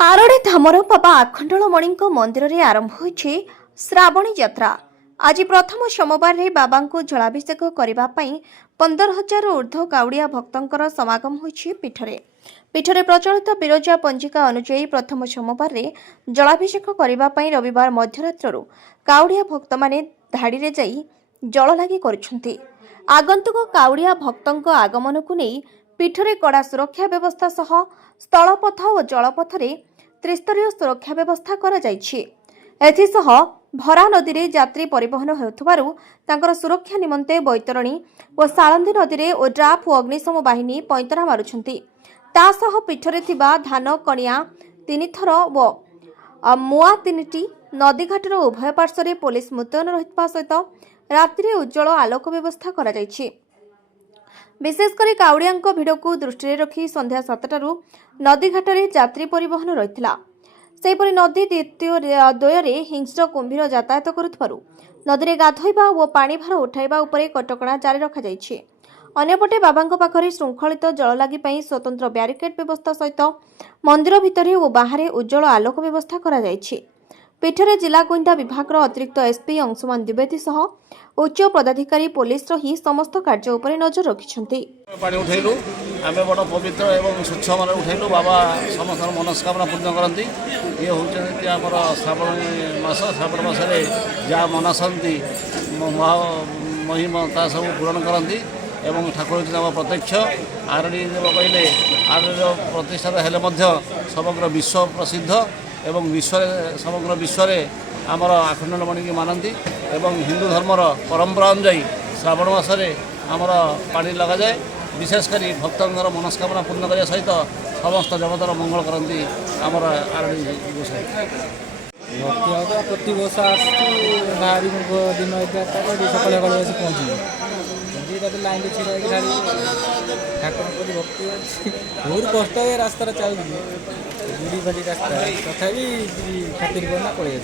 आरड़ी धामर बाबा आखंडलमणि मंदिर में आरंभ होइछि श्रावणी यात्रा। आज प्रथम सोमवार रे बाबा को जलाभिषेक करने 15,000 ऊर्ध्व काउड़िया भक्तों समागम होइछि पीठरे। पीठरे प्रचलित बिरजा पंजिका अनुसार प्रथम सोमवार रे जलाभिषेक करने रविवार मध्यरात्रु काउड़िया भक्त माने धाड़ी रे जाई जल लागी करुछंती। आगंतुक काउड़िया भक्तों आगमन को नहीं पीठरे कड़ा सुरक्षा व्यवस्था सह स्थलपथ और जलपथ रे त्रिस्तरीय सुरक्षा व्यवस्था करा जायछि। एथिसह भरा नदी रे यात्री परिवहन हेउथबारु तांकर सुरक्षा निमंते बैतरणी और साळंदी नदी रे ओड्राफ और अग्निशम बाहिनी पैंतरा मारुछंती। तासह पीठरे थिबा धान कणिया 3 थर और मुआ 3टी नदीघाटर उभय पार्श्व पुलिस मुतयन रहितबा सहित रात्रि उज्जवल आलोक व्यवस्था करा जायछि। विशेषकर काउड़िया भिड़ को दृष्टि रखी संध्या 7टारू नदीघाटे यात्री परिवहन रही। सेपरी नदी द्वितीय द्वୟରେ हिंस्र कुंभीर यातायात करुथिबारु नदी में गाधोइबा और पानी भार उठाइबा उपरे कटकणा जारी रखाଯାଇଛି। अन्यपटे बाबांक पाखरे श्रृंखलित जल लागी पई स्वतंत्र ब्यारिकेड व्यवस्था सहित मंदिर भितर और बाहर उज्जवल आलोक व्यवस्था करा जायछि। पीठरे जिला गोइंदा विभाग अतिरिक्त एसपी अंशुमान द्विवेदी सह उच्च पदाधिकारी पुलिस रही समस्त कार्य उपर नजर रखिछंती। पानी उठेलु आमे बड़ पवित्र एवं स्वच्छ मन उठेलु बाबा समस्त मनस्कामना पूर्ण करती। ये होउछन्ती हमर श्रावण मास रे जा मनासंती महिमा ता सब पूरण करती एवं ठाकुर नाम प्रत्यक्ष आरडी कहले आरडी प्रतिष्ठा हेले मध्य समग्र विश्व प्रसिद्ध एवं समग्र विश्व आमर आखंडलमणि की मानती एवं हिंदू धर्मर परंपरा अनुजाई श्रावण मासरे आमर पानी लगा जाए। विशेषकर भक्तर मनस्कामना पूर्ण करने सहित समस्त जगतर मंगल करती आमर आरडी गोसाई। प्रति वर्ष आसरी दिन 11टा सकाल पहुँची लाइन छिड़ा ठाकुर प्रति भक्ति अच्छी बहुत कष्ट है रास्ता चलती बुढ़ी बाड़ी रास्ता तथा खातिर करना पड़े।